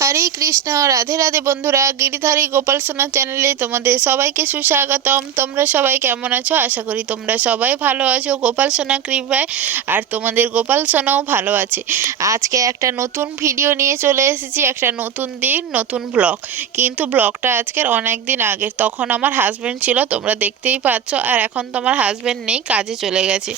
হরে কৃষ্ণ, রাধে রাধে বন্ধুরা, গিরিধারী গোপাল সোনা চ্যানেলে তোমাদের সবাইকে সুস্বাগতম। তোমরা সবাই কেমন আছো? আশা করি তোমরা সবাই ভালো আছো। গোপাল সোনা কৃপায় আর তোমাদের গোপাল সোনাও ভালো আছে। আজকে একটা নতুন ভিডিও নিয়ে চলে এসেছি, একটা নতুন দিন, নতুন ব্লগ। কিন্তু ব্লগটা আজকের অনেক দিন আগের। তখন আমার হাজব্যান্ড ছিল, তোমরা দেখতেই পাচ্ছ। আর এখন তোমার হাজব্যান্ড নেই, কাজে চলে গেছে।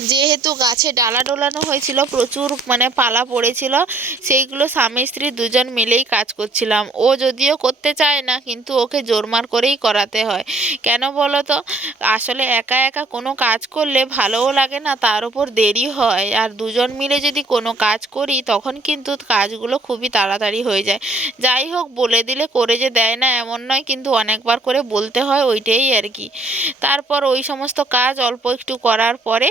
যেহেতু গাছে ডালা ডোলানো হয়েছিল, প্রচুর মানে পালা পড়েছিল, সেইগুলো স্বামী স্ত্রী দুজন মিলেই কাজ করছিলাম। ও যদিও করতে চায় না, কিন্তু ওকে জোরমার করেই করাতে হয়। কেন বলো তো? আসলে একা একা কোনো কাজ করলে ভালোও লাগে না, তার উপর দেরি হয়। আর দুজন মিলে যদি কোনো কাজ করি, তখন কিন্তু কাজগুলো খুবই তাড়াতাড়ি হয়ে যায়। যাই হোক, বলে দিলে করে যে দেয় না, এমন নয়, কিন্তু অনেকবার করে বলতে হয়, ওইটাই আর কি। তারপর ওই সমস্ত কাজ অল্প একটু করার পরে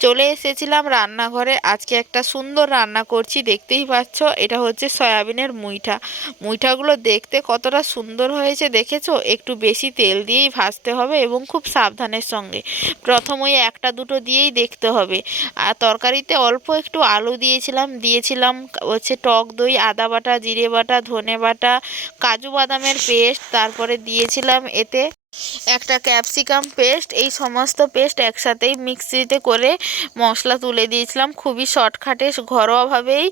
চলে এসেছিলাম রান্নাঘরে। আজকে একটা সুন্দর রান্না করছি, দেখতেই পাচ্ছ? এটা হচ্ছে সয়াবিনের মুইঠা। মুইঠাগুলো দেখতে কতটা সুন্দর হয়েছে দেখেছ? একটু বেশি তেল দিয়েই ভাজতে হবে এবং খুব সাবধানের সঙ্গে। প্রথম ওই একটা দুটো দিয়েই দেখতে হবে। আর তরকারিতে অল্প একটু আলু দিয়েছিলাম। দিয়েছিলাম হচ্ছে টক দই, আদা বাটা, জিরে বাটা, ধনে বাটা, কাজু বাদামের পেস্ট, তারপরে দিয়েছিলাম এতে একটা ক্যাপসিকাম পেস্ট। এই সমস্ত পেস্ট একসাথেই মিক্সিতে করে মশলা তুলে দিয়েছিলাম, খুবই শর্টকাটে, ঘরোয়াভাবেই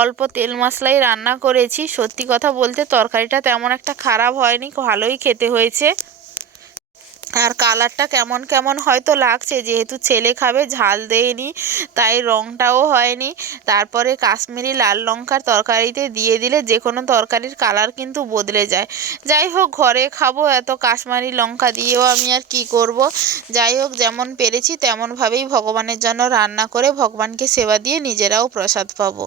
অল্প তেল মশলাই রান্না করেছি। সত্যি কথা বলতে তরকারিটা তেমন একটা খারাপ হয়নি, ভালোই খেতে হয়েছে। আর কালারটা কেমন কেমন হয়তো লাগছে, যেহেতু ছেলে খাবে, ঝাল দেয়নি, তাই রঙটাও হয়নি। তারপরে কাশ্মীরি লাল লঙ্কার তরকারিতে দিয়ে দিলে যে কোনো তরকারির কালার কিন্তু বদলে যায়। যাই হোক, ঘরে খাব, এত কাশ্মীরি লঙ্কা দিয়েও আমি আর কি করব। যাই হোক, যেমন পেরেছি, তেমনভাবেই ভগবানের জন্য রান্না করে ভগবানকে সেবা দিয়ে নিজেরাও প্রসাদ পাবো।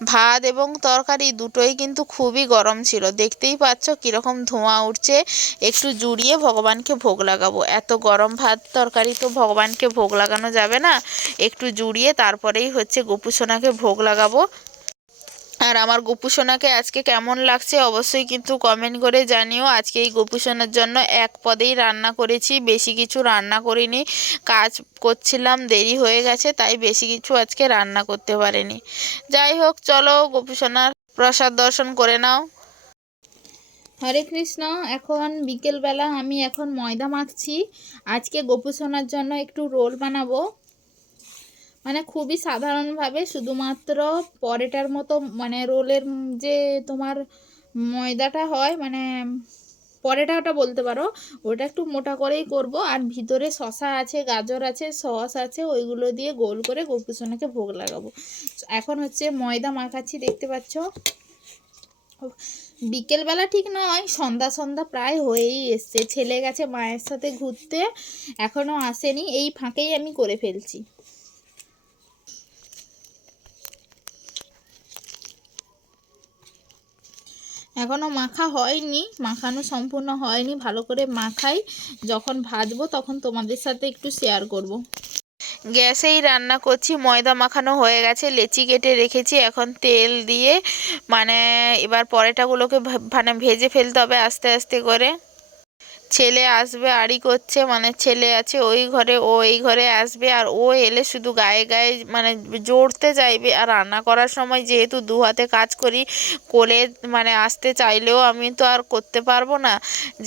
ভাত এবং তরকারি দুটোই কিন্তু খুবই গরম ছিল। দেখতেই পাচ্ছ কীরকম ধোঁয়া উঠছে। একটু জুড়িয়ে ভগবানকে ভোগ লাগাবো। এত গরম ভাত তরকারি তো ভগবানকে ভোগ লাগানো যাবে না। একটু জুড়িয়ে তারপরেই হচ্ছে গোপুসোনাকে ভোগ লাগাবো। আর আমার গোপুসোনাকে আজকে কেমন লাগছে অবশ্যই কিন্তু কমেন্ট করে জানিও। আজকে এই গোপুসোনার জন্য এক পদেই রান্না করেছি, বেশি কিছু রান্না করিনি। কাজ করছিলাম, দেরি হয়ে গেছে, তাই বেশি কিছু আজকে রান্না করতে পারিনি। যাই হোক, চলো গোপুসোনার প্রসাদ দর্শন করে নাও। হরে কৃষ্ণ, এখন বিকেলবেলা আমি এখন ময়দা মাখছি। আজকে গোপুসোনার জন্য একটু রোল বানাবো। মানে খুবই সাধারণভাবে শুধুমাত্র পরেটার মতো মানে রোলের যে তোমার ময়দাটা হয় মানে পরেটা ওটা বলতে পারো, ওটা একটু মোটা করেই করব। আর ভিতরে শশা আছে, গাজর আছে, সস আছে, ওইগুলো দিয়ে গোল করে গোপুসোনাকে ভোগ লাগাবো। এখন হচ্ছে ময়দা মাখাচ্ছি, দেখতে পাচ্ছ? বিকেলবেলা ঠিক নয়, সন্ধ্যা সন্ধ্যা প্রায় হয়েই এসছে। ছেলে গেছে মায়ের সাথে ঘুরতে এখনও আসেনি, এই ফাঁকেই আমি করে ফেলছি। এখনও মাখা হয়নি, মাখানো সম্পূর্ণ হয়নি, ভালো করে মাখাই যখন ভাজবো তখন তোমাদের সাথে একটু শেয়ার করব। গ্যাসেই রান্না করছি, ময়দা মাখানো হয়ে গেছে, লেচি কেটে রেখেছি, এখন তেল দিয়ে মানে এবার পরেটাগুলোকে মানে ভেজে ফেলতে হবে আস্তে আস্তে করে ছেলে আসবে, আড়ি করছে মানে ছেলে আছে, ওই ঘরে ও এই ঘরে আসবে, আর ও এলে শুধু গায়ে গায়ে মানে জড়তে চাইবে আর রান্না করার সময় যেহেতু দু হাতে কাজ করি, কোলে মানে আসতে চাইলেও আমি তো আর করতে পারব না।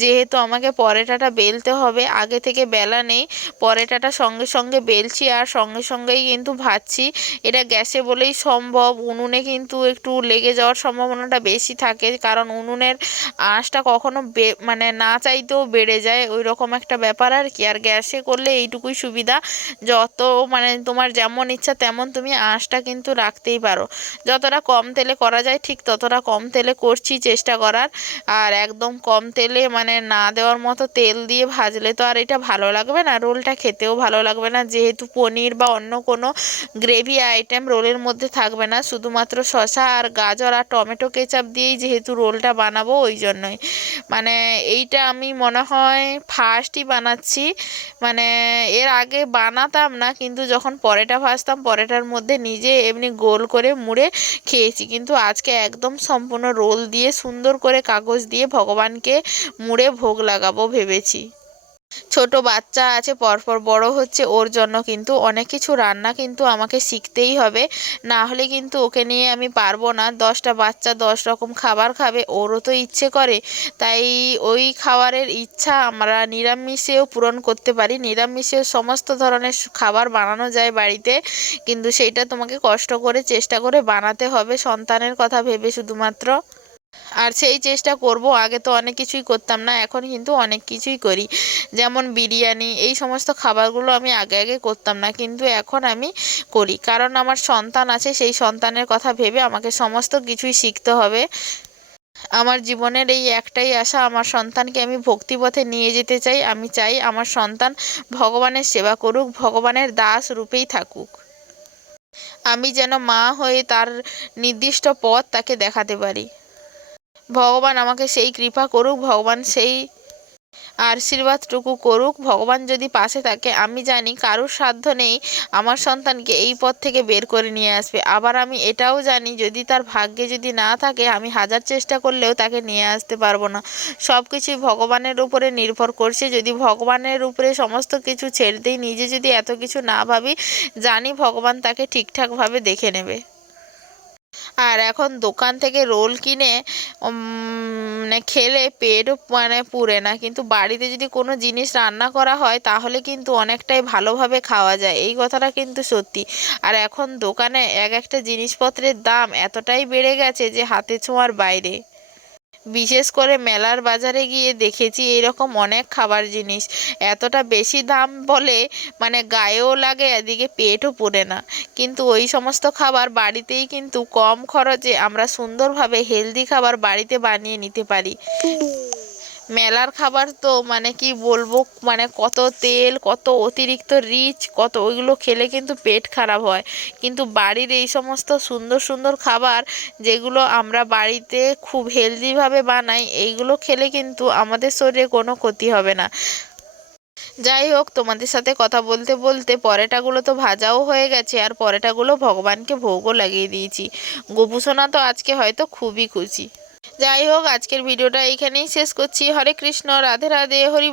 যেহেতু আমাকে পরেটাটা বেলতে হবে, আগে থেকে বেলা নেই, পরেটাটা সঙ্গে সঙ্গে বেলছি আর সঙ্গে সঙ্গেই কিন্তু ভাজছি। এটা গ্যাসে বলেই সম্ভব, উনুনে কিন্তু একটু লেগে যাওয়ার সম্ভাবনাটা বেশি থাকে, কারণ উনুনের আঁশটা কখনো মানে না চাইতেও বেড়ে যায় ওই রকম একটা ব্যাপার আর কি আর গ্যাসে করলে এইটুকুই সুবিধা। যত মানে তোমার যেমন ইচ্ছা তেমন তুমি আঁচটা কিন্তু রাখতেই পারো। যতটা কম তেলে করা যায় ঠিক ততটা কম তেলে করছি চেষ্টা করার। আর একদম কম তেলে মানে না দেওয়ার মতো তেল দিয়ে ভাজলে তো আর এটা ভালো লাগবে না। রোলটা খেতেও ভালো লাগবে না। যেহেতু পনির বা অন্য কোনো গ্রেভি আইটেম রোলের মধ্যে থাকবে না। শুধুমাত্র শসা আর গাজর আর টমেটো কেচাপ দিয়েই যেহেতু রোলটা বানাবো ওই জন্যই। মানে এইটা আমি মনে হয় ফার্স্টই বানাচ্ছি। মানে এর আগে বানাতাম না, কিন্তু যখন পরেটা ভাজতাম, পরেটার মধ্যে নিজে এমনি গোল করে মুড়ে খেয়েছি। কিন্তু আজকে একদম সম্পূর্ণ রোল দিয়ে, সুন্দর করে কাগজ দিয়ে ভগবানকে মুড়ে ভোগ লাগাবো ভেবেছি। ছোট বাচ্চা আছে, পরপর বড় হচ্ছে, ওর জন্য কিন্তু অনেক কিছু রান্না কিন্তু আমাকে শিখতেই হবে। না হলে কিন্তু ওকে নিয়ে আমি পারব না। দশটা বাচ্চা দশ রকম খাবার খাবে, ওরও তো ইচ্ছে করে। তাই ওই খাবারের ইচ্ছা আমরা নিরামিষেও পূরণ করতে পারি। নিরামিষেও সমস্ত ধরনের খাবার বানানো যায় বাড়িতে। কিন্তু সেইটা তোমাকে কষ্ট করে চেষ্টা করে বানাতে হবে। সন্তানের কথা ভেবে শুধুমাত্র। আর সেই চেষ্টা করব, আগে তো অনেক কিছুই করতাম না, এখন কিন্তু অনেক কিছুই করি। যেমন বিরিয়ানি, এই সমস্ত খাবারগুলো আমি আগে আগে করতাম না, কিন্তু এখন আমি করি। কারণ আমার সন্তান আছে, সেই সন্তানের কথা ভেবে আমাকে সমস্ত কিছুই শিখতে হবে। আমার জীবনের এই একটাই আশা, আমার সন্তানকে আমি ভক্তিপথে নিয়ে যেতে চাই। আমি চাই আমার সন্তান ভগবানের সেবা করুক, ভগবানের দাস রূপেই থাকুক। আমি যেন মা হয়ে তার নির্দিষ্ট পথ তাকে দেখাতে পারি। ভগবান আমাকে সেই কৃপা করুক, ভগবান সেই আশীর্বাদটুকু করুক, ভগবান যদি পাশে থাকে, আমি জানি কারুর সাধ্য নেই আমার সন্তানকে এই পথ থেকে বের করে নিয়ে আসবে। আবার আমি এটাও জানি যদি তার ভাগ্যে যদি না থাকে, আমি হাজার চেষ্টা করলেও তাকে নিয়ে আসতে পারব না। সব কিছুই ভগবানের উপরে নির্ভর করছে। যদি ভগবানের উপরে সমস্ত কিছু ছেড়ে দিই, নিজে যদি এত কিছু না ভাবি, জানি ভগবান তাকে ঠিকঠাকভাবে দেখে নেবে। আর এখন দোকান থেকে রোল কিনে মানে খেলে পেটও মানে পুরে না। কিন্তু বাড়িতে যদি কোনো জিনিস রান্না করা হয়, তাহলে কিন্তু অনেকটাই ভালোভাবে খাওয়া যায়। এই কথাটা কিন্তু সত্যি। আর এখন দোকানে এক একটা জিনিসপত্রের দাম এতটাই বেড়ে গেছে যে হাতে ছোঁয়ার বাইরে। বিশেষ করে মেলার বাজারে গিয়ে দেখেছি এরকম অনেক খাবার জিনিস। এতটা বেশি দাম বলে মানে গায়েও লাগে, এদিকে পেটও পড়ে না। কিন্তু ওই সমস্ত খাবার বাড়িতেই কিন্তু কম খরচে আমরা সুন্দরভাবে হেলদি খাবার বাড়িতে বানিয়ে নিতে পারি। মেলার খাবার তো মানে কি বলব মানে কত তেল, কত অতিরিক্ত রিচ, কত ওইগুলো খেলে কিন্তু পেট খারাপ হয়। কিন্তু বাড়ির এই সমস্ত সুন্দর সুন্দর খাবার যেগুলো আমরা বাড়িতে খুব হেলদিভাবে বানাই, এইগুলো খেলে কিন্তু আমাদের শরীরে কোনো ক্ষতি হবে না। যাই হোক, তোমাদের সাথে কথা বলতে বলতে পরেটাগুলো তো ভাজাও হয়ে গেছে, আর পরেটাগুলো ভগবানকে ভোগও লাগিয়ে দিয়েছি। গোপুসোনা তো আজকে হয়তো খুবই খুশি। যাই হোক আজকের ভিডিওটা এইখানেই শেষ করছি। হরে কৃষ্ণ রাধে রাধে হরি